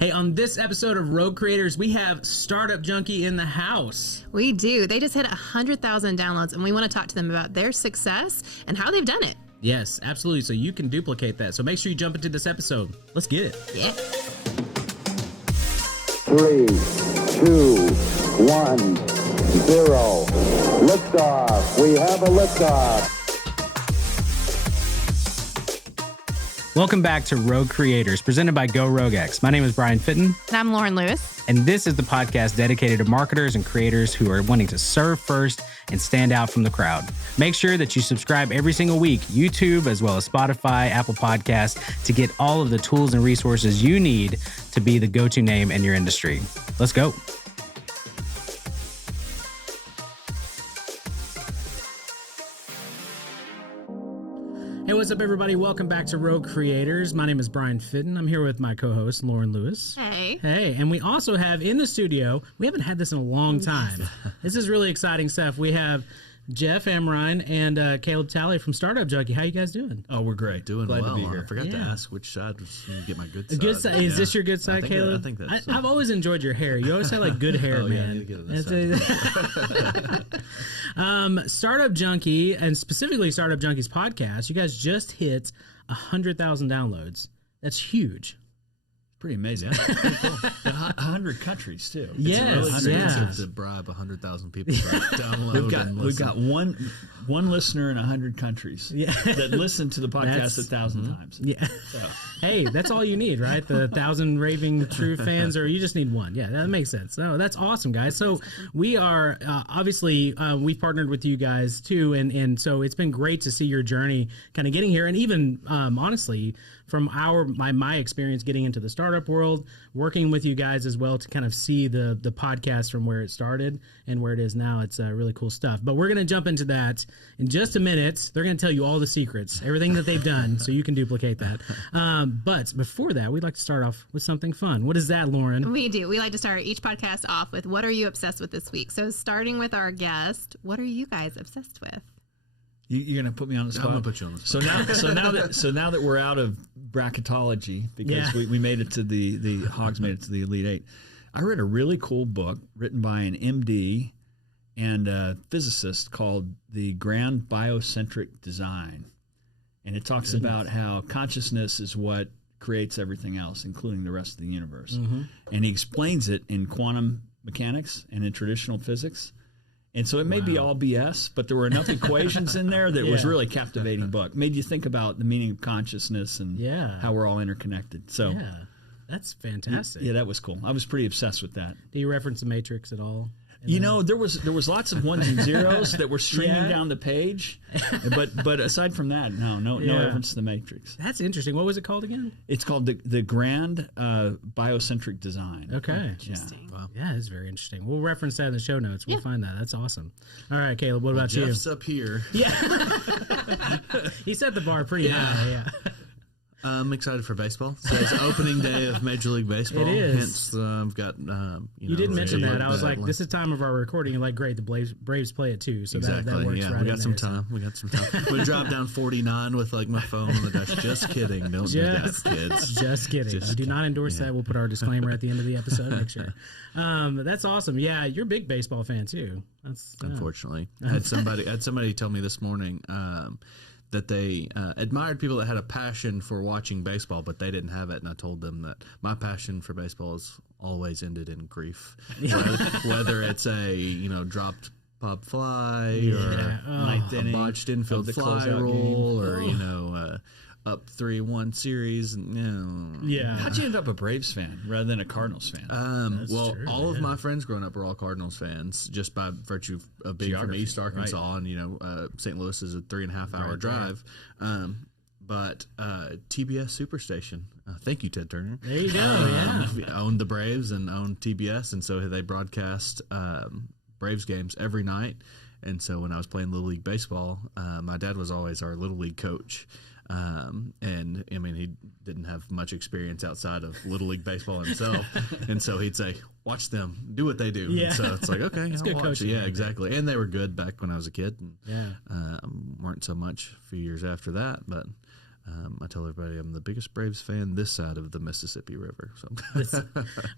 Hey, on this episode of Rogue Creators, we have Startup Junkie in the house. We do. They just hit 100,000 downloads, and we want to talk to them about their success and how they've done it. Yes, absolutely. So you can duplicate that. So make sure you jump into this episode. Let's get it. Yeah. 3, 2, 1, 0. Liftoff. We have a liftoff. Welcome back to Rogue Creators, presented by Go RogueX. My name is Brian Fitton. And I'm Lauren Lewis. And this is the podcast dedicated to marketers and creators who are wanting to serve first and stand out from the crowd. Make sure that you subscribe every single week, YouTube, as well as Spotify, Apple Podcasts, to get all of the tools and resources you need to be the go-to name in your industry. Let's go. Hey, what's up, everybody? Welcome back to Rogue Creators. My name is Brian Fitton. I'm here with my co-host, Lauren Lewis. Hey. Hey, and we also have in the studio, we haven't had this in a long time. This is really exciting stuff. We have Jeff Amrine and Caleb Talley from Startup Junkie. How you guys doing? Oh, we're great. Doing Glad well. to be here. I forgot to ask which side was going to get my good A side. good side. Is this your good side, Caleb? I think that's I've always enjoyed your hair. You always had like good hair, Oh, yeah, I man. need to get it this Startup Junkie, and specifically Startup Junkie's podcast, you guys just hit 100,000 downloads. That's huge. Pretty amazing. That's pretty cool. 100 countries, too. Yes, It's really yeah. expensive to bribe 100,000 people to download. We've got one listener in 100 countries that listen to the podcast 1,000 times. Yeah. So. Hey, that's all you need, right? The 1,000 raving true fans, or you just need one. Yeah, that makes sense. No, that's awesome, guys. So we are obviously we've partnered with you guys too, and so it's been great to see your journey, kind of getting here, and even honestly, from my experience getting into the startup world, working with you guys as well to kind of see the podcast from where it started and where it is now. It's really cool stuff. But we're going to jump into that in just a minute. They're going to tell you all the secrets, everything that they've done, so you can duplicate that. But before that, we'd like to start off with something fun. What is that, Lauren? We do. We like to start each podcast off with what are you obsessed with this week? So starting with our guest, what are you guys obsessed with? You're going to put me on the spot? I'm going to put you on the spot. So now that we're out of bracketology, because we made it to the Hogs made it to the Elite Eight, I read a really cool book written by an MD and a physicist called The Grand Biocentric Design. And it talks about how consciousness is what creates everything else, including the rest of the universe. Mm-hmm. And he explains it in quantum mechanics and in traditional physics. And so it may be all BS, but there were enough equations in there that was really captivating book. Made you think about the meaning of consciousness and how we're all interconnected. So Yeah, that's fantastic. Yeah, that was cool. I was pretty obsessed with that. Do you reference the Matrix at all? You know, there was lots of ones and zeros that were streaming down the page, but aside from that, no reference to the Matrix. That's interesting. What was it called again? It's called the Grand Biocentric Design. Okay. Interesting. Wow. Yeah, it's very interesting. We'll reference that in the show notes. We'll find that. That's awesome. All right, Caleb, what about you? Jeff's up here. Yeah. He set the bar pretty high, yeah. I'm excited for baseball. So it's opening day of Major League Baseball. It is. Hence, I've got, You did mention ready that. to I was like, battle. this is time of our recording. You're like, great, the Braves play it too. So Exactly. that works right We got in some there, so. time. We got some time. We drive down 49 with like my phone on the dash. Just kidding. Don't do that, kids. Just kidding. We do not endorse that. We'll put our disclaimer at the end of the episode. Make sure. That's awesome. Yeah, you're a big baseball fan too. That's Unfortunately, I had somebody tell me this morning that they admired people that had a passion for watching baseball, but they didn't have it. And I told them that my passion for baseball has always ended in grief, whether it's a dropped pop fly or a botched infield fly roll or up 3-1 series. Yeah. How'd you end up a Braves fan rather than a Cardinals fan? All of my friends growing up were all Cardinals fans, just by virtue of being from East Arkansas, and St. Louis is a 3.5 hour drive. But TBS Superstation, thank you, Ted Turner. There you go. Owned the Braves and owned TBS, and so they broadcast Braves games every night. And so when I was playing Little League Baseball, my dad was always our Little League coach. And I mean, he didn't have much experience outside of Little League Baseball himself. And so he'd say, watch them, do what they do. Yeah. And so it's like, okay, It's I'll good watch coaching it. Yeah, right exactly. And they were good back when I was a kid. And, Yeah. weren't so much a few years after that, but I tell everybody I'm the biggest Braves fan this side of the Mississippi River. So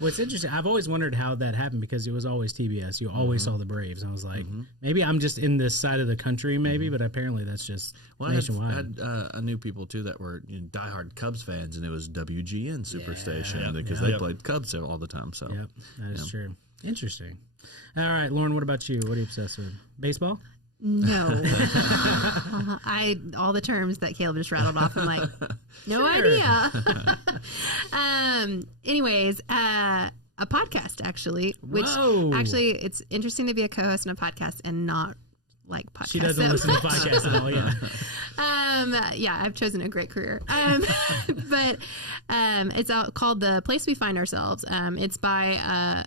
What's interesting, I've always wondered how that happened because it was always TBS. You always saw the Braves. I was like, maybe I'm just in this side of the country, maybe, but apparently that's just nationwide. I knew people too that were diehard Cubs fans, and it was WGN Superstation because they played Cubs all the time. So yep, that is true. Interesting. All right, Lauren, what about you? What are you obsessed with? Baseball? No. All the terms that Caleb just rattled off, I'm like, no idea. Anyways, a podcast actually, which actually it's interesting to be a co-host in a podcast and not like podcasts. She doesn't listen to podcasts at all, yeah. Yeah, I've chosen a great career. But it's called The Place We Find Ourselves. It's by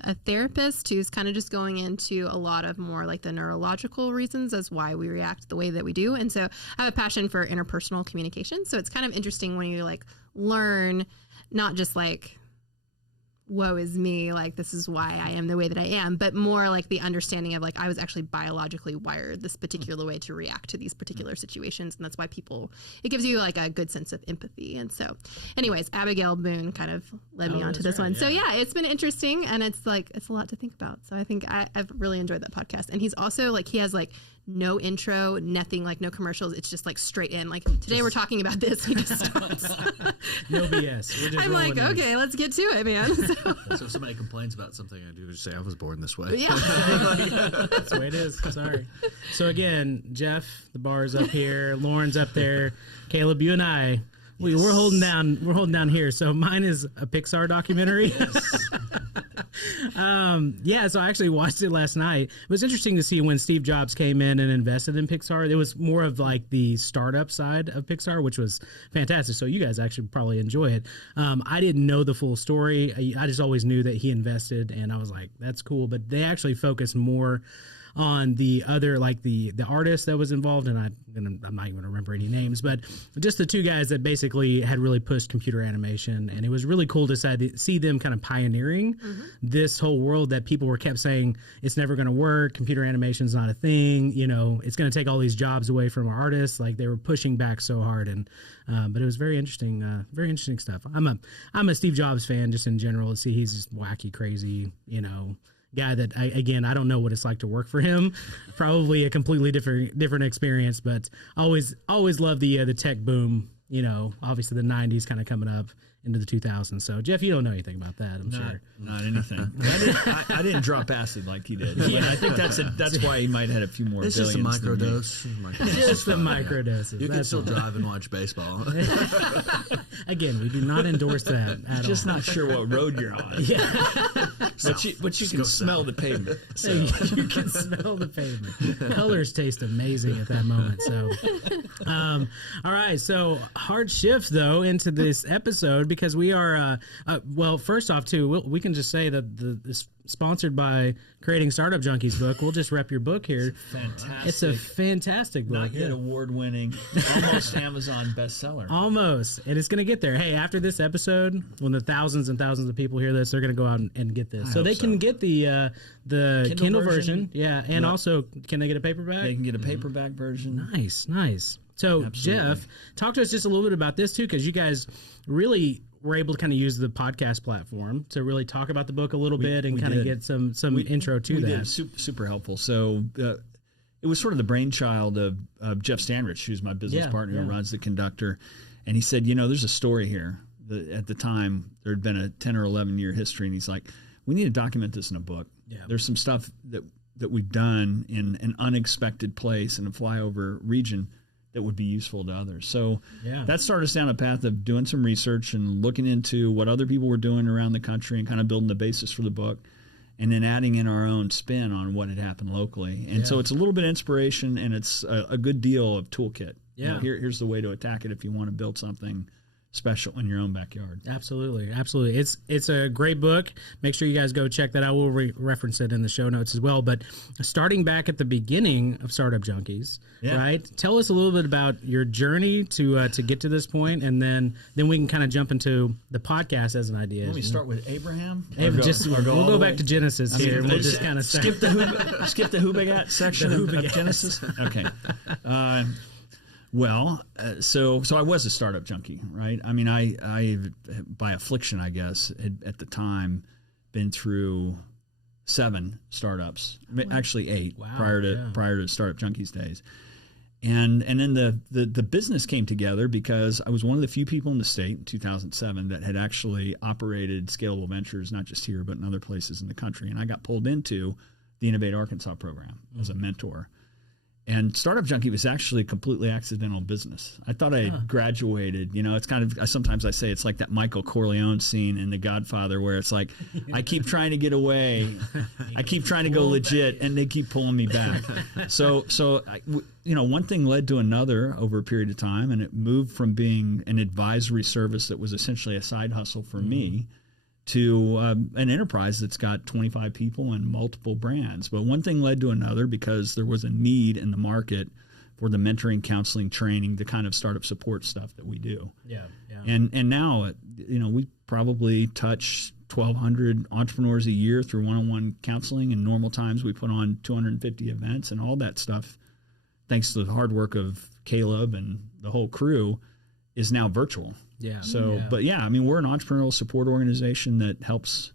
a therapist who's kind of just going into a lot of more like the neurological reasons as why we react the way that we do. And so I have a passion for interpersonal communication. So it's kind of interesting when you like learn not just like, woe is me, like this is why I am the way that I am, but more like the understanding of like I was actually biologically wired this particular way to react to these particular situations, and that's why it gives you like a good sense of empathy. And so anyways, Abigail Boone kind of led me onto this one. Yeah. So yeah, it's been interesting, and it's like it's a lot to think about. So I think I've really enjoyed that podcast. And he's also like he has like no intro, nothing, like no commercials. It's just like straight in. Like today we're talking about this. He just starts. No BS. We're just I'm like, okay, let's get to it, man. So if somebody complains about something I do, just say I was born this way. Yeah. That's the way it is. Sorry. So again, Jeff, the bar is up here. Lauren's up there. Caleb, you and I, we're holding down. We're holding down here. So mine is a Pixar documentary. So I actually watched it last night. It was interesting to see when Steve Jobs came in and invested in Pixar. It was more of like the startup side of Pixar, which was fantastic. So you guys actually probably enjoy it. I didn't know the full story. I just always knew that he invested, and I was like, that's cool. But they actually focused more on the other, like the artist that was involved, and I'm not even going to remember any names, but just the two guys that basically had really pushed computer animation, and it was really cool to see them kind of pioneering this whole world that people kept saying it's never going to work, computer animation is not a thing, it's going to take all these jobs away from our artists. Like they were pushing back so hard, and but it was very interesting stuff. I'm a Steve Jobs fan just in general. See, he's just wacky, crazy, guy that I don't know what it's like to work for him. Probably a completely different experience, but always love the tech boom. Obviously the 90s kind of coming up into the 2000s. So Jeff, you don't know anything about that, I'm sure. Not anything. I didn't drop acid like he did. But I think that's why he might have had a few more. It's just a microdose. Just the microdoses. You can still drive and watch baseball. Again, we do not endorse that at just all. Not sure what road you're on. Yeah. But you can smell the pavement. So. You can smell the pavement. Colors taste amazing at that moment. So, all right. So hard shift though into this episode because we are. Well, first off, too, we can just say that this sponsored by Creating Startup Junkies book. We'll just rep your book here. Fantastic. It's a fantastic book. Not yet award-winning, almost Amazon bestseller. Almost. And it's going to get there. Hey, after this episode, when the thousands and thousands of people hear this, they're going to go out and get this. So they can get the Kindle version. Yeah. And also, can they get a paperback? They can get a paperback version. Nice. So, absolutely. Jeff, talk to us just a little bit about this, too, because you guys really were able to kind of use the podcast platform to really talk about the book a little bit and kind of get some intro to that. Did. Super helpful. So it was sort of the brainchild of Jeff Standrich, who's my business partner who runs The Conductor. And he said, there's a story here. At the time, there had been a 10 or 11-year history. And he's like, we need to document this in a book. Yeah. There's some stuff that we've done in an unexpected place in a flyover region that would be useful to others. So that started us down a path of doing some research and looking into what other people were doing around the country and kind of building the basis for the book, and then adding in our own spin on what had happened locally. And so it's a little bit of inspiration, and it's a good deal of toolkit. Yeah. Here's the way to attack it if you want to build something special in your own backyard. Absolutely. It's a great book. Make sure you guys go check that out. We'll reference it in the show notes as well. But starting back at the beginning of Startup Junkies, right? Tell us a little bit about your journey to get to this point, and then we can kind of jump into the podcast as an idea. Let me start with Abraham. We'll go back to Genesis here. We'll just kind of skip the Who Begat section of Genesis. Okay. Well, so I was a startup junkie, right? I mean, I by affliction, I guess, at the time, been through 7 startups, actually 8 prior to Startup Junkies days. And then the business came together because I was one of the few people in the state in 2007 that had actually operated scalable ventures, not just here, but in other places in the country. And I got pulled into the Innovate Arkansas program as a mentor. And Startup Junkie was actually a completely accidental business. I thought I had graduated. You know, it's kind of, sometimes I say it's like that Michael Corleone scene in The Godfather where it's like, I keep trying to get away. I keep trying to go legit, and they keep pulling me back. So one thing led to another over a period of time, and it moved from being an advisory service that was essentially a side hustle for me to an enterprise that's got 25 people and multiple brands. But one thing led to another because there was a need in the market for the mentoring, counseling, training, the kind of startup support stuff that we do. Yeah. And now, we probably touch 1,200 entrepreneurs a year through one-on-one counseling. In normal times, we put on 250 events, and all that stuff, thanks to the hard work of Caleb and the whole crew, is now virtual. Yeah. So, but yeah, I mean, we're an entrepreneurial support organization that helps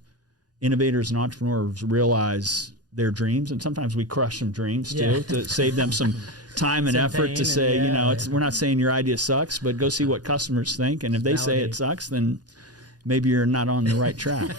innovators and entrepreneurs realize their dreams. And sometimes we crush some dreams too, to save them some time and effort to say, we're not saying your idea sucks, but go see what customers think. And if they say it sucks, then maybe you're not on the right track.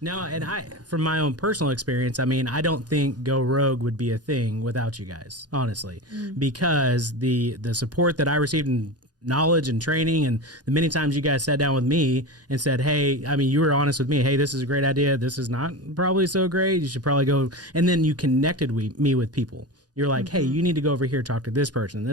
No, and from my own personal experience, I mean, I don't think Go Rogue would be a thing without you guys, honestly, because the support that I received in knowledge and training, and the many times you guys sat down with me and said, hey, I mean, you were honest with me. Hey, this is a great idea. This is not probably so great. You should probably go. And then you connected me with people. You're like, hey, you need to go over here, talk to this person.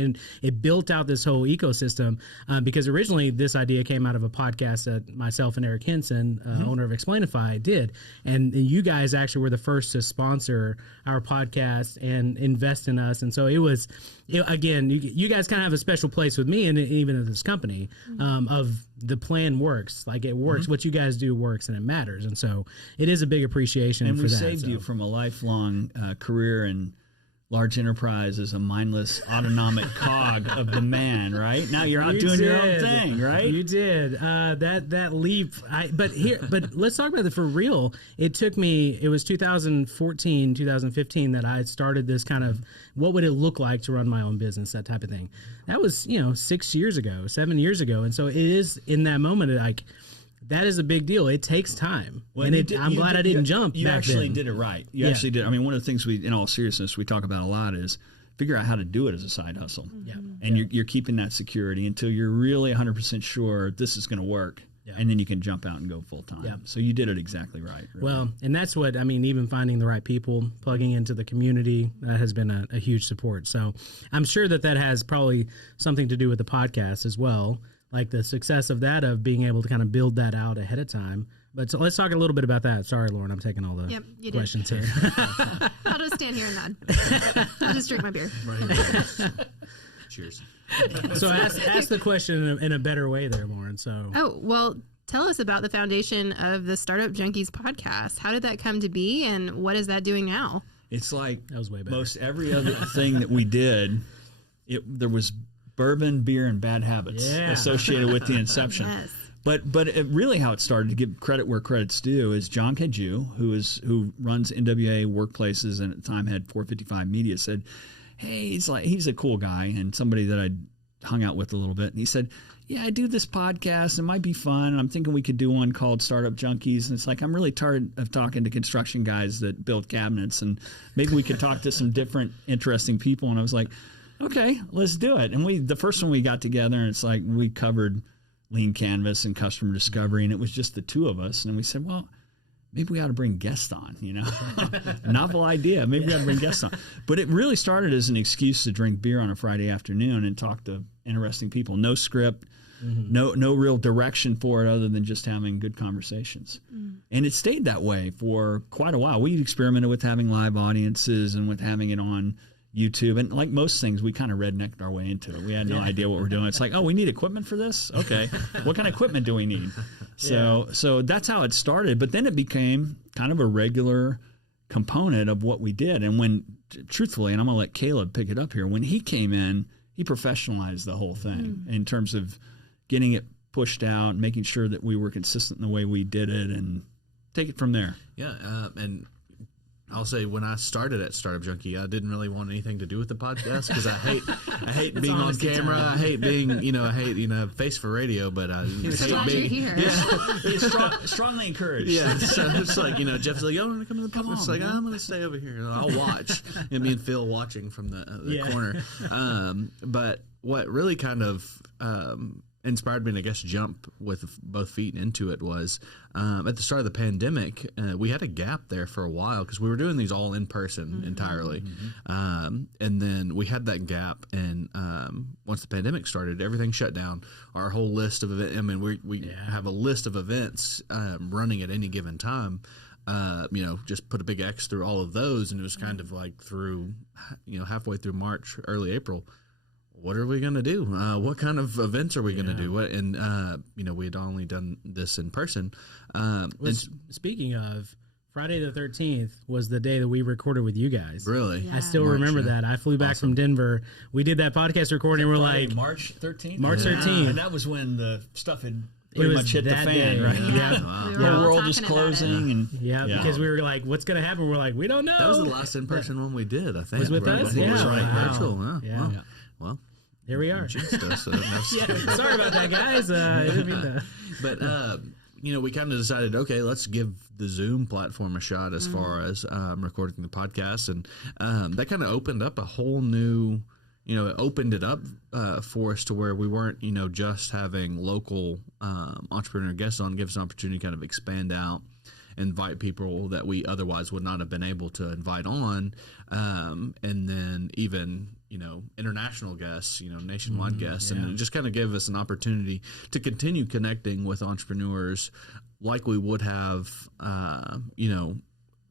And it built out this whole ecosystem because originally this idea came out of a podcast that myself and Eric Henson, owner of Explainify, did. And you guys actually were the first to sponsor our podcast and invest in us. And so it was, again, you guys kind of have a special place with me and even in this company of the plan works. Like it works. What you guys do works and it matters. And so it is a big appreciation for that. And we saved you from a lifelong career in large enterprise as a mindless autonomic cog of the man, right? Now you're out doing your own thing, right? You did. That leap. But let's talk about it for real. It took me, it was 2014, 2015 that I started this kind of, what would it look like to run my own business, that type of thing. That was, 7 years ago. And so it is in that moment, like, that is a big deal. It takes time. Well, and I'm glad I didn't jump You back actually then. did it right. You actually did. I mean, one of the things in all seriousness, we talk about a lot is figure out how to do it as a side hustle. Yeah. And you're keeping that security until you're really 100% sure this is going to work. Yeah. And then you can jump out and go full time. Yeah. So you did it exactly right. Really. Well, and that's what, I mean, even finding the right people, plugging into the community, that has been a huge support. So I'm sure that has probably something to do with the podcast as well. Like the success of that, of being able to kind of build that out ahead of time. But so let's talk a little bit about that. Sorry, Lauren, I'm taking all the questions here. I'll just stand here and nod. I'll just drink my beer. Cheers. So ask the question in a better way there, Lauren. So. Oh, well, tell us about the foundation of the Startup Junkies podcast. How did that come to be, and what is that doing now? It's like that was way better. Most every other thing that we did, there was bourbon, beer, and bad habits associated with the Inception. Yes. But really how it started, to give credit where credit's due, is John Kaju, who runs NWA Workplaces and at the time had 455 Media, said, hey, he's a cool guy and somebody that I'd hung out with a little bit. And he said, yeah, I do this podcast. It might be fun. I'm thinking we could do one called Startup Junkies. And it's like, I'm really tired of talking to construction guys that build cabinets, and maybe we could talk to some different interesting people. And I was like, okay, let's do it. And the first one we got together, and it's like we covered lean canvas and customer discovery, and it was just the two of us. And we said, well, maybe we ought to bring guests on, Novel idea. Maybe we ought to bring guests on. But it really started as an excuse to drink beer on a Friday afternoon and talk to interesting people. No script, no real direction for it other than just having good conversations. And it stayed that way for quite a while. We experimented with having live audiences and with having it on YouTube, and like most things, we kind of rednecked our way into it. We had no idea what we're doing. It's like, oh, we need equipment for this? Okay. What kind of equipment do we need? So that's how it started. But then it became kind of a regular component of what we did. And when, truthfully, and I'm going to let Caleb pick it up here, when he came in, he professionalized the whole thing in terms of getting it pushed out, making sure that we were consistent in the way we did it, and take it from there. Yeah, and I'll say when I started at Startup Junkie, I didn't really want anything to do with the podcast because I hate being on camera. I hate being, face for radio, but I hate being here. It's strongly encouraged. Yeah, so it's like, Jeff's like, "Yo, I'm gonna come to the podcast." It's like, I'm gonna stay over here. I'll watch. And me and Phil watching from the corner. But what really kind of inspired me to, I guess, jump with both feet into it was at the start of the pandemic, we had a gap there for a while because we were doing these all in person entirely. And then we had that gap, and once the pandemic started, everything shut down. Our whole list of events, I mean, we have a list of events running at any given time. Just put a big X through all of those, and it was kind of like through, halfway through March, early April. What are we going to do? What kind of events are we going to do? And we had only done this in person. Speaking of, Friday the 13th was the day that we recorded with you guys. Really? Yeah. I still remember that. I flew back from Denver. We did that podcast recording, and we're like... March 13th? March 13th. And that was when the stuff had pretty much hit the fan, day, right? Yeah. Wow. The world is closing. And because we were like, what's going to happen? We're like, we don't know. That was the last in-person one we did, I think. Was with us? It was Wow. virtual. Huh? Yeah. Wow. Well, here we are. jinxed us, so Sorry about that, guys. I didn't mean to... But, we kind of decided, okay, let's give the Zoom platform a shot as far as recording the podcast. And that kind of opened up a whole new, it opened it up for us to where we weren't, just having local entrepreneur guests on, give us an opportunity to kind of expand out, invite people that we otherwise would not have been able to invite on. And then even, international guests, nationwide guests, and it just kind of gave us an opportunity to continue connecting with entrepreneurs like we would have,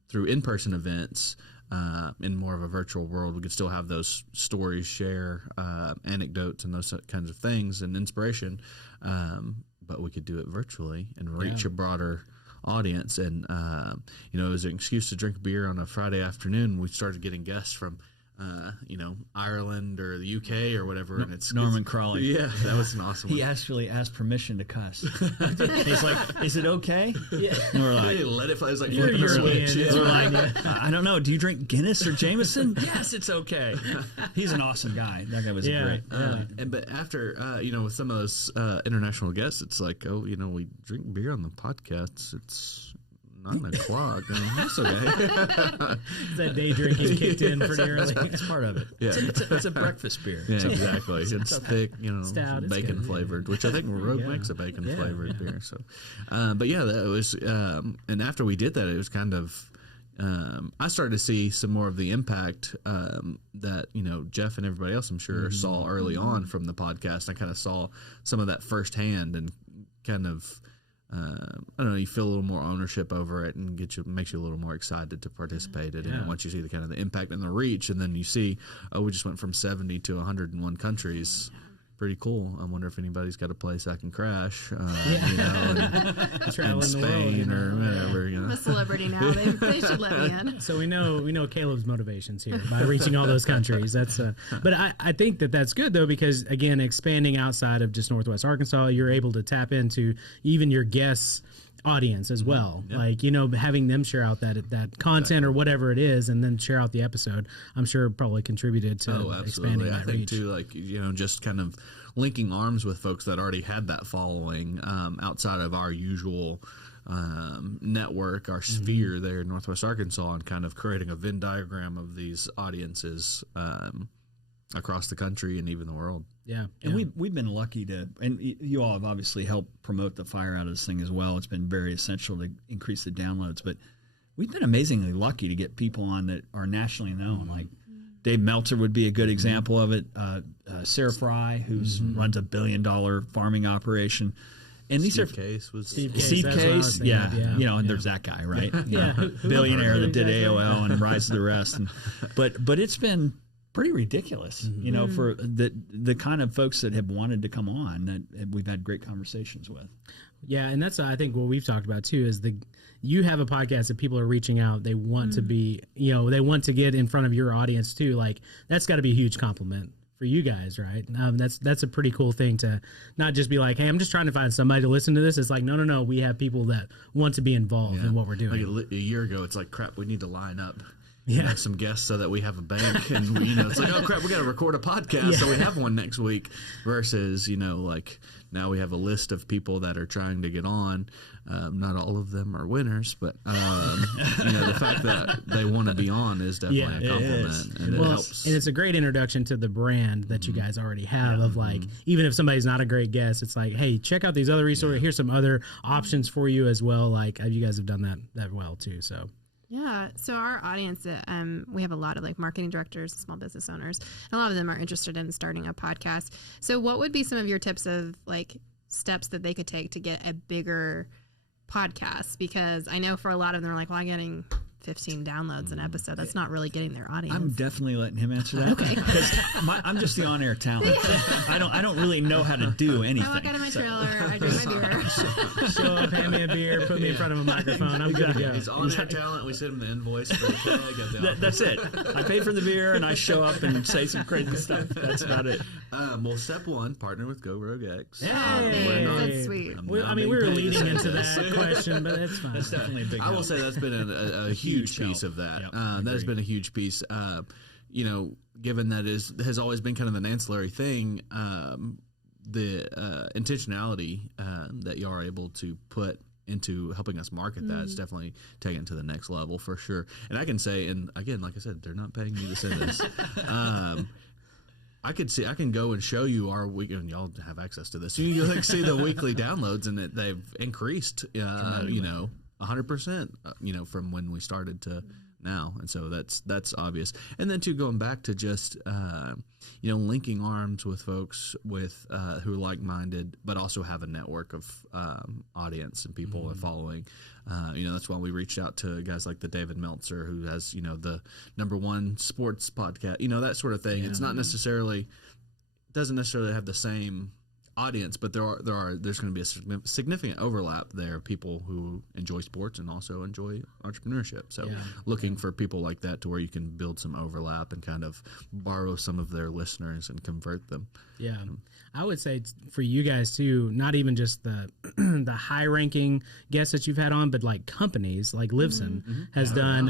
through in-person events. In more of a virtual world, we could still have those stories, share anecdotes and those kinds of things and inspiration, but we could do it virtually and reach a broader audience. And it was an excuse to drink beer on a Friday afternoon. We started getting guests from Ireland or the UK or whatever. And it's Norman Crawley. Yeah, that was an awesome He one. actually asked permission to cuss. He's like, "Is it okay?" Yeah. And we're like, They let it fly. It was like You're flipping a European. switch. It's Yeah. fine. I don't know. Do you drink Guinness or Jameson? Yes, it's okay. He's an awesome guy. That guy was great. But after with some of those international guests, it's like, we drink beer on the podcast. It's 9 o'clock. I mean, that's okay. That day drinking kicked in pretty early. That's part of it. Yeah. It's a breakfast beer. Yeah, exactly. It's thick, Stout, it's bacon good. flavored, which I think Rogue go. makes a bacon flavored beer. So, but yeah, that was. And after we did that, it was kind of. I started to see some more of the impact that Jeff and everybody else, I'm sure, saw early on from the podcast. I kind of saw some of that firsthand, and kind of. I don't know. You feel a little more ownership over it, and makes you a little more excited to participate in it. And once you see the kind of the impact and the reach, and then you see, we just went from 70 to 101 countries. Pretty cool. I wonder if anybody's got a place I can crash, in Spain or whatever. I'm a celebrity now. They should let me in. So we know Caleb's motivations here by reaching all those countries. That's but I think that's good though, because again, expanding outside of just Northwest Arkansas, you're able to tap into even your guests' audience as well. Like having them share out that content or whatever it is, and then share out the episode. I'm sure probably contributed to expanding that I think reach. too, like just kind of linking arms with folks that already had that following outside of our usual network, our sphere there in Northwest Arkansas, and kind of creating a Venn diagram of these audiences across the country and even the world. Yeah, And we've been lucky to, and you all have obviously helped promote the fire out of this thing as well. It's been very essential to increase the downloads, but we've been amazingly lucky to get people on that are nationally known. Like Dave Meltzer would be a good example of it. Sarah Fry, who runs $1 billion farming operation. And these Steve are Case was Steve Steve That's what I was Case, thinking of, and there's that guy, right? Yeah. Billionaire that did Exactly. AOL and Rise of the Rest. But it's been pretty ridiculous, for the kind of folks that have wanted to come on that we've had great conversations with. Yeah, and that's I think what we've talked about too is you have a podcast that people are reaching out. They want to be, they want to get in front of your audience too. Like that's got to be a huge compliment for you guys, right? That's a pretty cool thing to not just be like, hey, I'm just trying to find somebody to listen to this. It's like, no, we have people that want to be involved in what we're doing. Like a year ago, it's like, crap, we need to line up. Yeah. Some guests so that we have a bank, and it's like, oh crap, we got to record a podcast, so we have one next week. Versus, like now we have a list of people that are trying to get on. Not all of them are winners, but the fact that they want to be on is definitely a compliment, and it helps. And it's a great introduction to the brand that you guys already have. Of like, even if somebody's not a great guest, it's like, hey, check out these other resources. Here's some other options for you as well. Like you guys have done that well too. So. Yeah. So our audience, we have a lot of like marketing directors, small business owners, and a lot of them are interested in starting a podcast. So what would be some of your tips of like steps that they could take to get a bigger podcast? Because I know for a lot of them are like, well, I'm getting 15 downloads an episode. That's not really getting their audience. I'm definitely letting him answer that. Okay. Because I'm just the on-air talent. I don't really know how to do anything. I walk out of my trailer, I drink my beer. Show up, hand me a beer, put me in front of a microphone. I'm good to go. He's on-air talent. We send him the invoice for the keg. That's it. I pay for the beer and I show up and say some crazy stuff. That's about it. Well, step one, partner with Go Rogue X. That's sweet. We were leading into that question, but it's fine. That's definitely a big I will say that's been a huge piece of that. Yep, that has been a huge piece. Given that has always been kind of an ancillary thing, the intentionality that you are able to put into helping us market that is definitely taken to the next level for sure. And I can say, and again, like I said, they're not paying me to say this. I can go and show you our week, and y'all have access to this. You can see the weekly downloads, and they've increased, 100%, from when we started to now. And so that's obvious. And then going back to just, linking arms with folks who are like-minded, but also have a network of audience and people and following. That's why we reached out to guys like the David Meltzer, who has, the #1 sports podcast, that sort of thing. It's not doesn't necessarily have the same audience, but there's going to be a significant overlap there. People who enjoy sports and also enjoy entrepreneurship. So looking for people like that to where you can build some overlap and kind of borrow some of their listeners and convert them. Yeah. I would say for you guys too, not even just the the high ranking guests that you've had on, but like companies like Livson has done,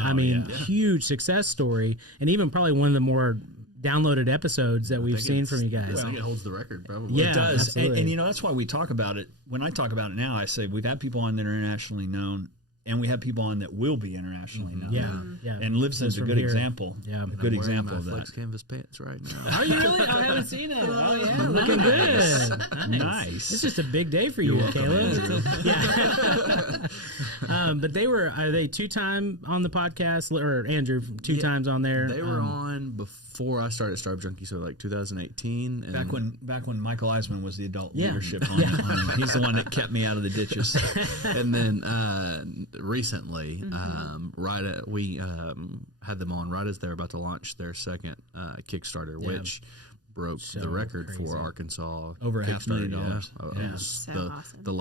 huge success story, and even probably one of the more downloaded episodes that we've seen from you guys. I think it holds the record, probably. Yeah, it does. And that's why we talk about it. When I talk about it now, I say we've had people on that are internationally known, and we have people on that will be internationally known. Yeah. And Livson's a good example. Yeah. A good example of that. Flex canvas pants right now. Are you really? I haven't seen it. Oh, yeah. Looking good. Nice. It's just a big day for you, Caleb. But are they 2-time on the podcast, or Andrew, 2 times on there? They were on before I started Startup Junkie, so like 2018. And back when Michael Eisman was the adult leadership on he's the one that kept me out of the ditches. And then recently, we had them on right as they were about to launch their second Kickstarter, which broke the record for Arkansas. Over Kickstarter. $500,000. So awesome. The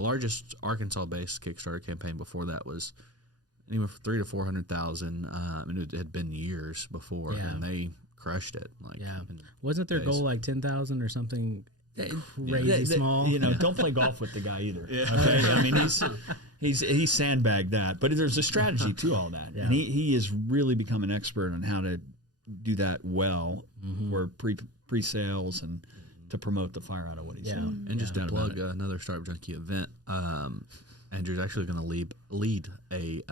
largest Arkansas-based Kickstarter campaign before that was anywhere from 300,000 to 400,000. And it had been years before, and they crushed it. Wasn't their goal like 10,000 or something? Crazy small. Don't play golf with the guy either. Okay, I mean he's sandbagged that, but there's a strategy to all that, and he has really become an expert on how to do that well for pre-sales and to promote the fire out of what he's doing. And just to plug another Startup Junkie event, Andrew's actually going to lead a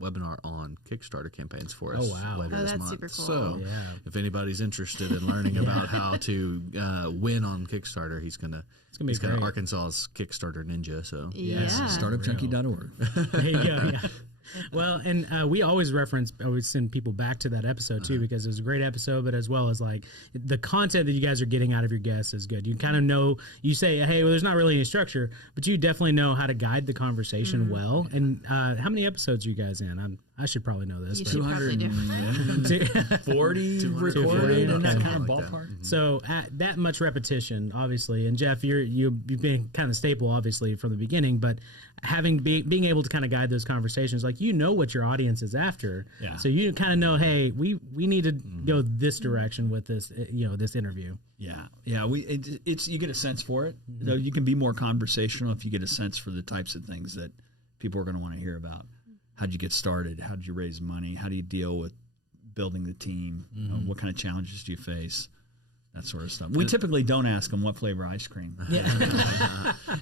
webinar on Kickstarter campaigns for us later this month. Super cool. So if anybody's interested in learning about how to win on Kickstarter, he's kind of Arkansas's Kickstarter ninja. So startupjunkie.org. There you go. Yeah. Well, and we always send people back to that episode too, because it was a great episode, but as well as like the content that you guys are getting out of your guests is good. You kind of know, you say, hey, well, there's not really any structure, but you definitely know how to guide the conversation well. And how many episodes are you guys in? I should probably know this. You should probably do. 40 recorded in that kind of ballpark. So at that much repetition, obviously, and Jeff, you've been kind of staple, obviously, from the beginning, but being able to kind of guide those conversations, like like you know what your audience is after. Yeah. So you kind of know, hey, we need to go this direction with this this interview. Yeah, it's you get a sense for it. So you can be more conversational if you get a sense for the types of things that people are going to want to hear about. How'd you get started? How did you raise money? How do you deal with building the team? What kind of challenges do you face? That sort of stuff. We typically don't ask them what flavor ice cream. Yeah.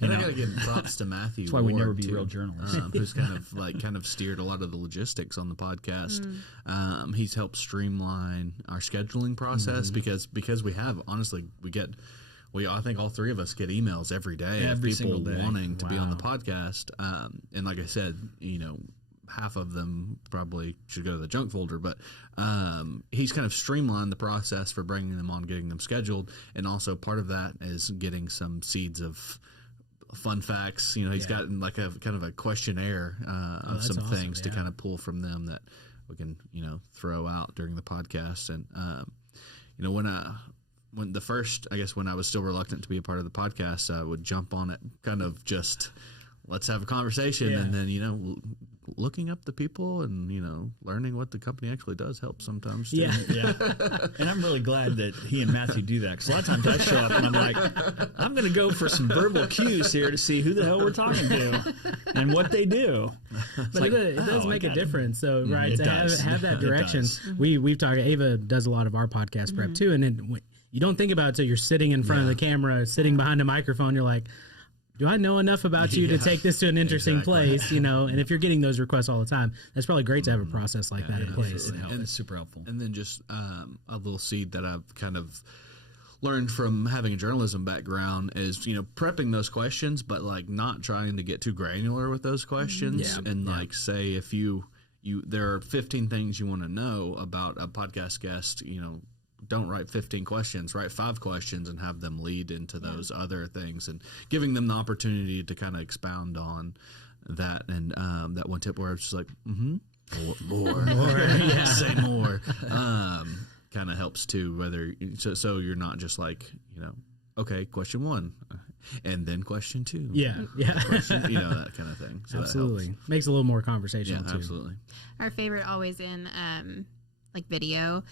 And I got to give props to Matthew. That's why we Ward, never be too, real journalists. Who's kind of steered a lot of the logistics on the podcast. He's helped streamline our scheduling process because we have honestly I think all three of us get emails every day of Every people single day. wanting to be on the podcast. And like I said, half of them probably should go to the junk folder, but he's kind of streamlined the process for bringing them on, getting them scheduled, and also part of that is getting some seeds of fun facts. He's gotten like a kind of a questionnaire of some awesome, things to kind of pull from them that we can throw out during the podcast. And when I was still reluctant to be a part of the podcast, I would jump on it, kind of just let's have a conversation, and then looking up the people and learning what the company actually does helps sometimes too. Yeah. And I'm really glad that he and Matthew do that, because a lot of times I show up and I'm like, I'm going to go for some verbal cues here to see who the hell we're talking to and what they do. But it does make a difference. So right, It to does. have that It direction. does. We've talked. Ava does a lot of our podcast prep too, and then you don't think about it until you're sitting in front of the camera, sitting behind a microphone. You're like, do I know enough about you to take this to an interesting place? And if you're getting those requests all the time, that's probably great to have a process like that in place. It's super helpful. And then just a little seed that I've kind of learned from having a journalism background is, prepping those questions, but like not trying to get too granular with those questions. Like say if you there are 15 things you want to know about a podcast guest, don't write 15 questions, write 5 questions and have them lead into those other things, and giving them the opportunity to kind of expound on that. And that one tip where it's just like, more, say more, kind of helps too, whether so you're not just like, okay, question 1 and then question 2. Question, that kind of thing. So Absolutely. Makes a little more conversational too. Absolutely. Our favorite always in like video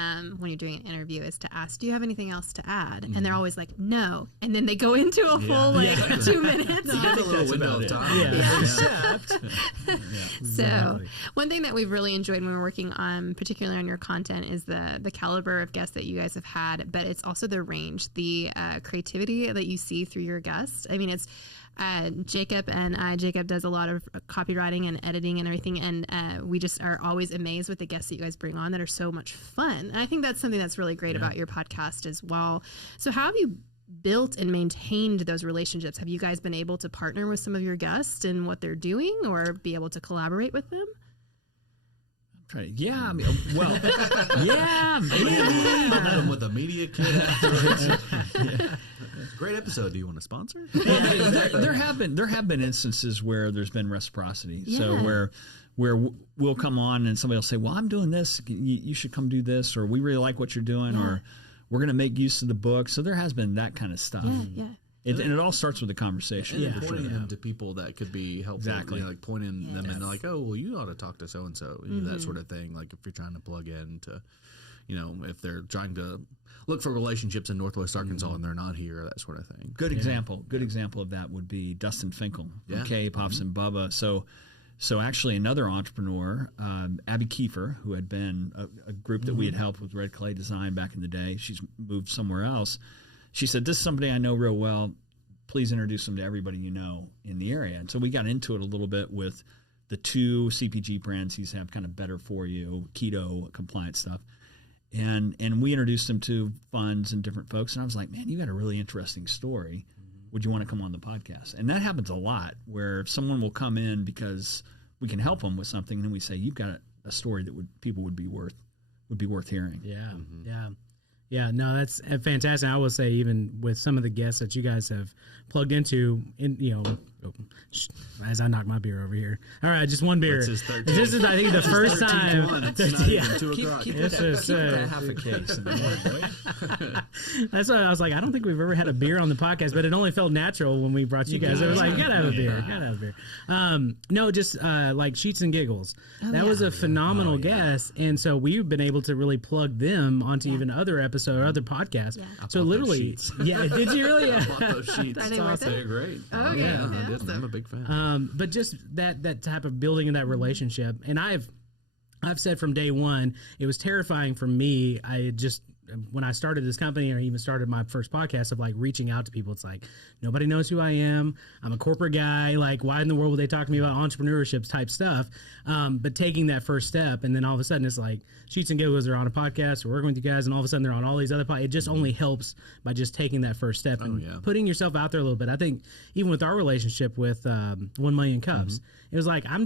when you're doing an interview is to ask, do you have anything else to add? And they're always like, no, and then they go into a full 2 minutes. Give a little window of time. So one thing that we've really enjoyed when we're working on, particularly on your content, is the caliber of guests that you guys have had, but it's also the range, the creativity that you see through your guests. I mean, it's Jacob does a lot of copywriting and editing and everything, and we just are always amazed with the guests that you guys bring on that are so much fun. And I think that's something that's really great about your podcast as well. So how have you built and maintained those relationships? Have you guys been able to partner with some of your guests in what they're doing, or be able to collaborate with them? Yeah, maybe. Met them with a media kit afterwards. Great episode. Do you want to sponsor? There have been instances where there's been reciprocity. Yeah. So where we'll come on and somebody will say, well, I'm doing this, you should come do this, or we really like what you're doing, or we're going to make use of the book. So there has been that kind of stuff. Yeah. And it all starts with a conversation. And pointing them to people that could be helpful. Exactly. Like pointing them in, like, oh, well, you ought to talk to so and so, that sort of thing. Like if you're trying to plug in to, if they're trying to look for relationships in Northwest Arkansas and they're not here, that sort of thing. Good example of that would be Dustin Finkel from K, Pops and Bubba. So actually another entrepreneur, Abby Kiefer, who had been a group that we had helped with Red Clay Design back in the day. She's moved somewhere else. She said, this is somebody I know real well. Please introduce them to everybody you know in the area. And so we got into it a little bit with the 2 CPG brands he's have, kind of better for you, keto compliant stuff. And we introduced them to funds and different folks. And I was like, man, you got a really interesting story. Would you want to come on the podcast? And that happens a lot, where someone will come in because we can help them with something. And then we say, you've got a story that people would be worth hearing. Yeah. Yeah. Yeah, no, that's fantastic. I will say, even with some of the guests that you guys have plugged into, as I knock my beer over here. All right, just one beer. This is, I think, the first time. Keep half a case. That's why I was like, I don't think we've ever had a beer on the podcast, but it only felt natural when we brought you guys. It was like, gotta have a beer, gotta have a beer. No, just like Sheets and Giggles. That was a phenomenal guest, and so we've been able to really plug them onto even other episodes or other podcasts. Yeah. So literally, did you really? I bought those sheets. Awesome. They're great. Oh, okay. Yeah, I did. I'm a big fan. But just that type of building of that relationship, and I've said from day one, it was terrifying for me. When I started this company, or even started my first podcast, of like reaching out to people, it's like, nobody knows who I am. I'm a corporate guy. Like, why in the world would they talk to me about entrepreneurship type stuff? But taking that first step, and then all of a sudden it's like, Sheets and Giggles are on a podcast, we're working with you guys, and all of a sudden they're on all these other podcasts. It just only helps by just taking that first step and putting yourself out there a little bit. I think even with our relationship with 1 Million Cups, it was like, I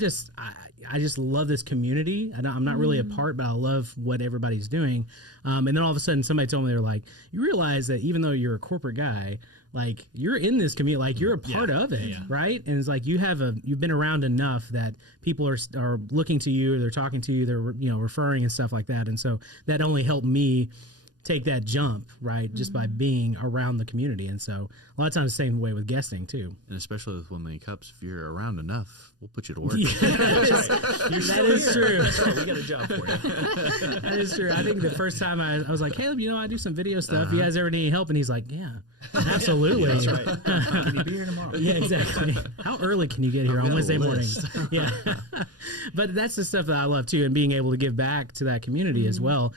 just love this community. I'm not really a part, but I love what everybody's doing. And then all of a sudden somebody told me, they were like, you realize that even though you're a corporate guy, like, you're in this community, like, you're a part of it, right? And it's like, you've been around enough that people are looking to you, they're talking to you, they're referring and stuff like that. And so that only helped me take that jump, right? Just by being around the community. And so a lot of times the same way with guesting too. And especially with 1 Million Cups, if you're around enough, we'll put you to work. That is true. That's right. We got a job for you. That is true. I think the first time I was like, Caleb, I do some video stuff. You guys ever need help? And he's like, yeah, absolutely. That's right. Can you be here tomorrow? Yeah, exactly. How early can you get here on Wednesday mornings? Yeah. But that's the stuff that I love too, and being able to give back to that community as well.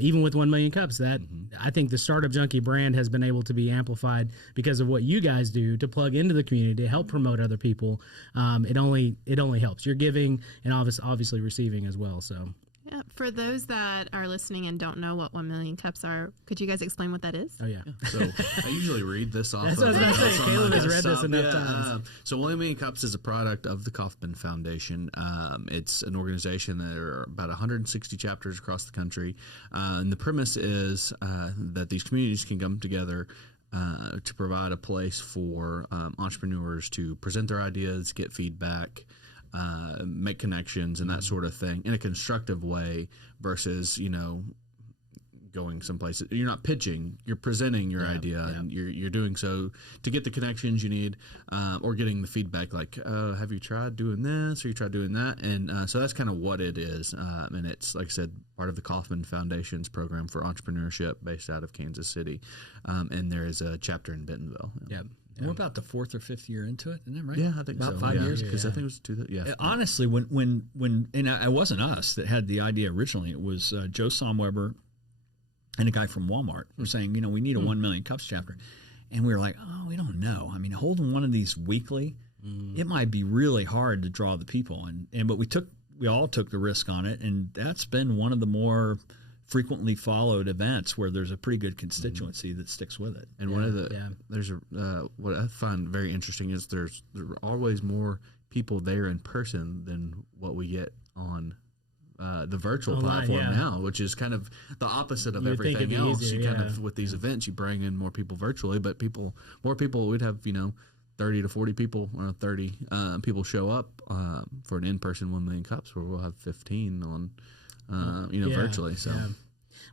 Even with 1 Million Cups, that I think the Startup Junkie brand has been able to be amplified because of what you guys do to plug into the community, to help promote other people. It only helps. You're giving and obviously receiving as well. So. Yeah, for those that are listening and don't know what 1 Million Cups are, could you guys explain what that is? Oh, yeah. So I usually read this off. That's what I was going to say. Caleb has read this enough times. So 1 Million Cups is a product of the Kaufman Foundation. It's an organization that are about 160 chapters across the country. And the premise is that these communities can come together to provide a place for entrepreneurs to present their ideas, get feedback, make connections and that sort of thing in a constructive way versus, going someplace. You're not pitching, you're presenting your idea and you're doing so to get the connections you need or getting the feedback like, have you tried doing this or you tried doing that? And so that's kind of what it is. And it's, like I said, part of the Kaufman Foundation's program for entrepreneurship based out of Kansas City. And there is a chapter in Bentonville. Yeah. And we're about the 4th or 5th year into it, isn't that right? Yeah, I think about so. 5 years. Because I think it was Honestly, when and it wasn't us that had the idea originally. It was Joe Somweber and a guy from Walmart were saying, we need a 1 Million Cups chapter, and we were like, oh, we don't know. I mean, holding one of these weekly, it might be really hard to draw the people, but we all took the risk on it, and that's been one of the more frequently followed events where there's a pretty good constituency that sticks with it. And one of there's what I find very interesting is there are always more people there in person than what we get on the virtual platform now, which is kind of the opposite of everything else. Easier, you kind of, with these events, you bring in more people virtually, but more people, we'd have, 30 to 40 people, or 30 people show up for an in-person 1 Million Cups, where we'll have 15 on, virtually. So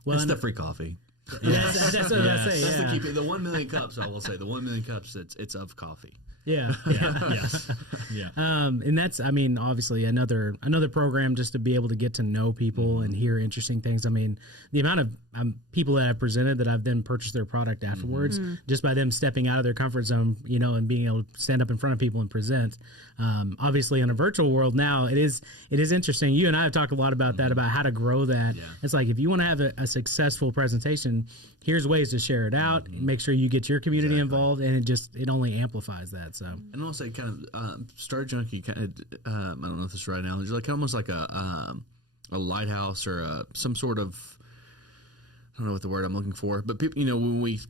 well, it's the free coffee. That's what I was going to say. The 1 Million Cups, I will say, the 1 Million Cups, it's of coffee. Yeah. Yes. Yeah. And that's, obviously another program just to be able to get to know people and hear interesting things. The amount of people that I've presented that I've then purchased their product afterwards, just by them stepping out of their comfort zone, and being able to stand up in front of people and present. Obviously, in a virtual world now, it is interesting. You and I have talked a lot about that, about how to grow that. Yeah. It's like, if you want to have a successful presentation, here's ways to share it out. Make sure you get your community involved, and it only amplifies that. So, and also kind of Startup Junkie. I don't know if this is right now. It's like almost like a lighthouse or some sort of, I don't know what the word I'm looking for, but people, when we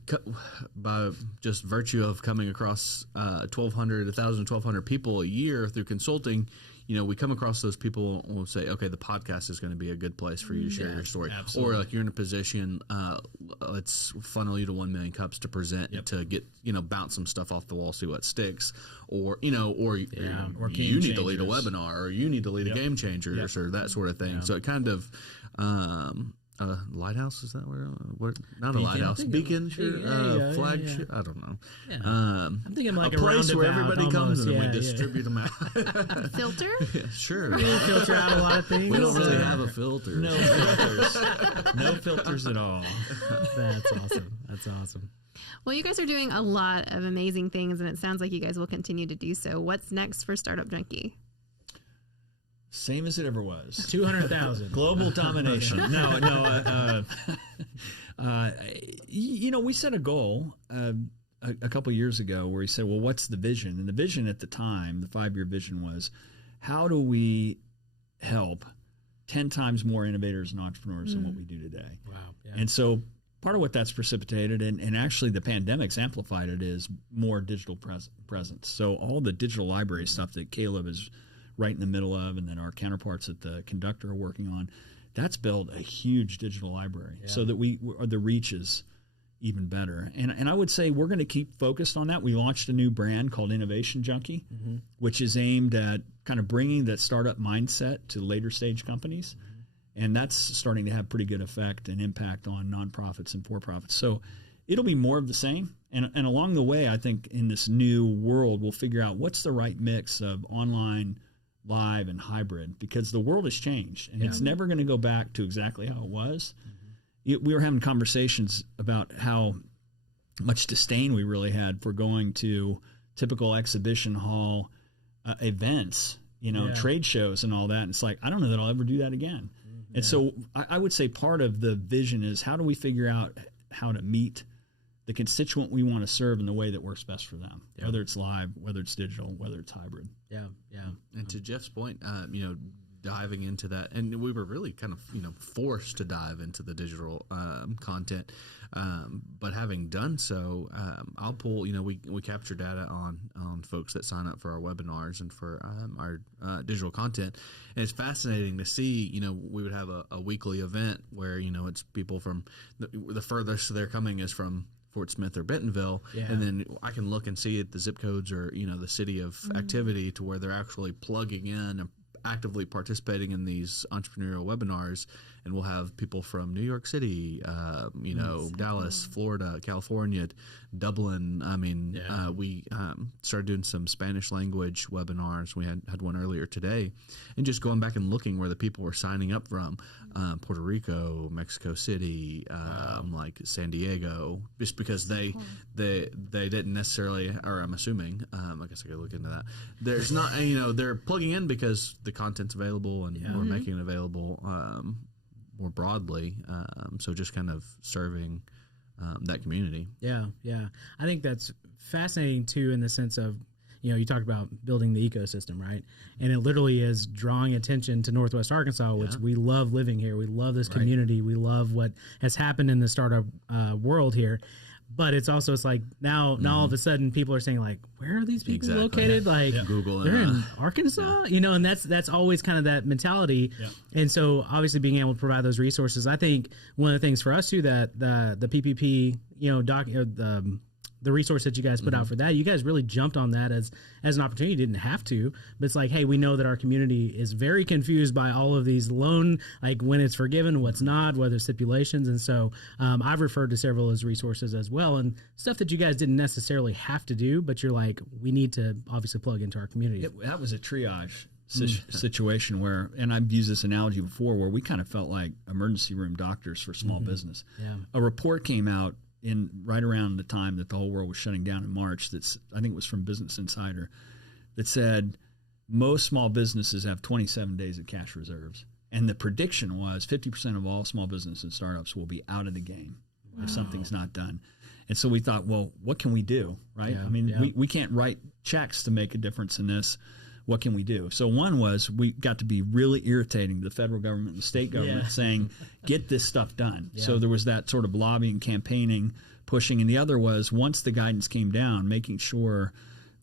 by just virtue of coming across 1,200, 1,000, 1,200 people a year through consulting, we come across those people and we'll say, okay, the podcast is going to be a good place for you to share your story. Absolutely. Or like you're in a position, let's funnel you to 1 million cups to present to get, bounce some stuff off the wall, see what sticks. Or, or you need to lead a webinar, or you need to lead a Game Changers or that sort of thing. Yeah. So it kind of, lighthouse, is that where not Beacon. A lighthouse, beacon, sure, flagship, I don't know. Yeah. I'm thinking like a place where everybody almost, comes and we distribute them out. Filter? Yeah, sure. We filter out a lot of things. We don't really have a filter. No filters. No filters at all. That's awesome. Well, you guys are doing a lot of amazing things, and it sounds like you guys will continue to do so. What's next for Startup Junkie? Same as it ever was. 200,000. Global domination. No. We set a goal a couple years ago where we said, well, what's the vision? And the vision at the time, the 5-year vision was, how do we help 10 times more innovators and entrepreneurs than what we do today? Wow. Yeah. And so part of what that's precipitated, and actually the pandemic's amplified it, is more digital presence. So all the digital library stuff that Caleb is right in the middle of, and then our counterparts at the Conductor are working on, that's built a huge digital library so that the reach is even better. And I would say we're going to keep focused on that. We launched a new brand called Innovation Junkie, which is aimed at kind of bringing that startup mindset to later stage companies. And that's starting to have pretty good effect and impact on nonprofits and for-profits. So it'll be more of the same. And along the way, I think in this new world, we'll figure out what's the right mix of online, live, and hybrid, because the world has changed and it's never going to go back to exactly how it was. We were having conversations about how much disdain we really had for going to typical exhibition hall events, trade shows and all that. And it's like, I don't know that I'll ever do that again. And so I would say part of the vision is, how do we figure out how to meet the constituent we want to serve in the way that works best for them, whether it's live, whether it's digital, whether it's hybrid. Yeah. And to Jeff's point, diving into that, and we were really kind of forced to dive into the digital content, but having done so, I'll pull we capture data on folks that sign up for our webinars and for our digital content, and it's fascinating to see. We would have a weekly event where it's people from the furthest they're coming is from Fort Smith or Bentonville, and then I can look and see the zip codes or the city of activity to where they're actually plugging in and actively participating in these entrepreneurial webinars. And we'll have people from New York City, Dallas, Florida, California, Dublin. We started doing some Spanish language webinars. We had one earlier today, and just going back and looking where the people were signing up from, Puerto Rico, Mexico City, like San Diego, just because they didn't necessarily, or I'm assuming, I guess I could look into that. There's not, they're plugging in because the content's available and we're making it available more broadly. So just kind of serving that community. Yeah. I think that's fascinating too, in the sense of, you talked about building the ecosystem, right? And it literally is drawing attention to Northwest Arkansas, which we love living here. We love this community. We love what has happened in the startup world here. But it's like now all of a sudden people are saying, like, where are these people located? Like, Google, they're in Arkansas, and that's always kind of that mentality. Yeah. And so obviously being able to provide those resources, I think one of the things for us too, that the PPP, the resource that you guys put out for that, you guys really jumped on that as an opportunity. You didn't have to, but it's like, hey, we know that our community is very confused by all of these loan, like when it's forgiven, what's not, whether stipulations. And so I've referred to several of those resources as well, and stuff that you guys didn't necessarily have to do, but you're like, we need to obviously plug into our community. That was a triage situation where, and I've used this analogy before, where we kind of felt like emergency room doctors for small business. Yeah. A report came out right around the time that the whole world was shutting down in March, I think it was from Business Insider, that said most small businesses have 27 days of cash reserves. And the prediction was 50% of all small businesses and startups will be out of the game if something's not done. And so we thought, well, what can we do, right? We can't write checks to make a difference in this. what can we do? So one was we got to be really irritating to the federal government and the state government saying, get this stuff done. So there was that sort of lobbying, campaigning, pushing. And the other was once the guidance came down, making sure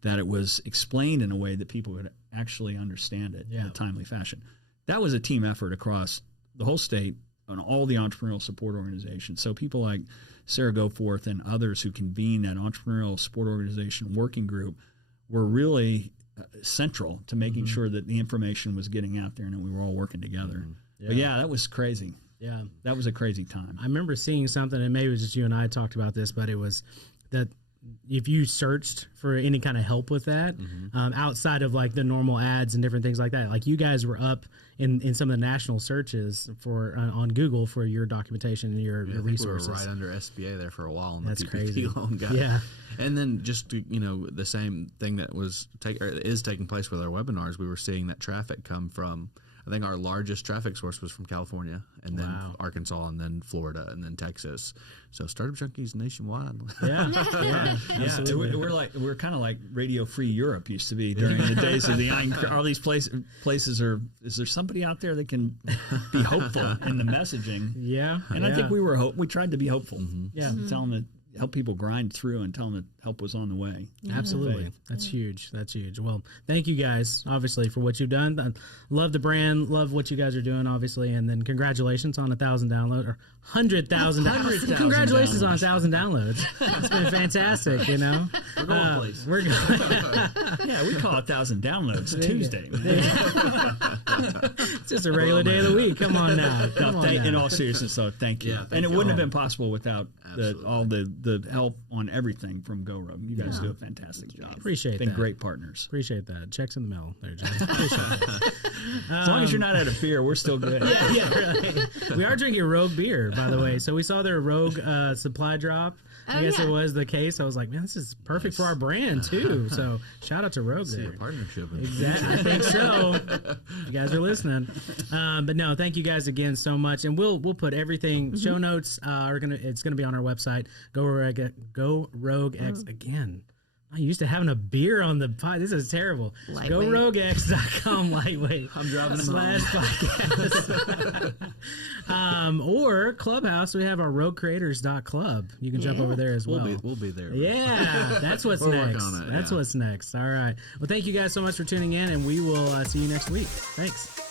that it was explained in a way that people could actually understand it in a timely fashion. That was a team effort across the whole state on all the entrepreneurial support organizations. So people like Sarah Goforth and others who convened that entrepreneurial support organization working group were really central to making sure that the information was getting out there and that we were all working together. But that was crazy. Yeah, that was a crazy time. I remember seeing something, and maybe it was just you and I talked about this, but it was that if you searched for any kind of help with that, outside of like the normal ads and different things like that, like you guys were up in some of the national searches for on Google for your documentation and your resources. We were right under SBA there for a while on That's the PPP crazy. loan guy. Yeah. And then just the same thing that is taking place with our webinars, we were seeing that traffic come from. I think our largest traffic source was from California, and then Arkansas, and then Florida, and then Texas. So Startup Junkies nationwide. Yeah. We're kind of like Radio Free Europe used to be during the days of the all these places are. Is there somebody out there that can be hopeful in the messaging? Yeah, and I think we tried to be hopeful. Yeah, tell them that. Help people grind through and tell them that help was on the way. Absolutely. That's huge. That's huge. Well, thank you guys, obviously, for what you've done. I love the brand, love what you guys are doing, obviously, and then congratulations on 1,000 downloads or 100,000 downloads. Congratulations on 1,000 downloads. It's been fantastic, We're going place. We're going. Yeah, we call 1,000 downloads Tuesday. It's just a regular day of the week. Come on now. In all seriousness, though, thank you. And it wouldn't have been possible without all the help on everything from Go Rogue. You guys do a fantastic job. Appreciate that. Been great partners. Appreciate that. Checks in the mail there, John. Appreciate that. As long as you're not out of beer, we're still good. Really. We are drinking Rogue beer, by the way. So we saw their Rogue supply drop. I guess it was the case. I was like, man, this is perfect for our brand too. So shout out to Rogue there. Partnership. Exactly. I think so. You guys are listening. But no, thank you guys again so much. And we'll put everything. Show notes it's gonna be on our website. Go Rogue X again. I'm used to having a beer on the pod. This is terrible. GoRogueX.com lightweight. I'm driving /podcast. Or Clubhouse. We have our roguecreators.club. You can jump over there as well. We'll be there. Yeah, that's what's next. That's what's next. All right. Well, thank you guys so much for tuning in, and we will see you next week. Thanks.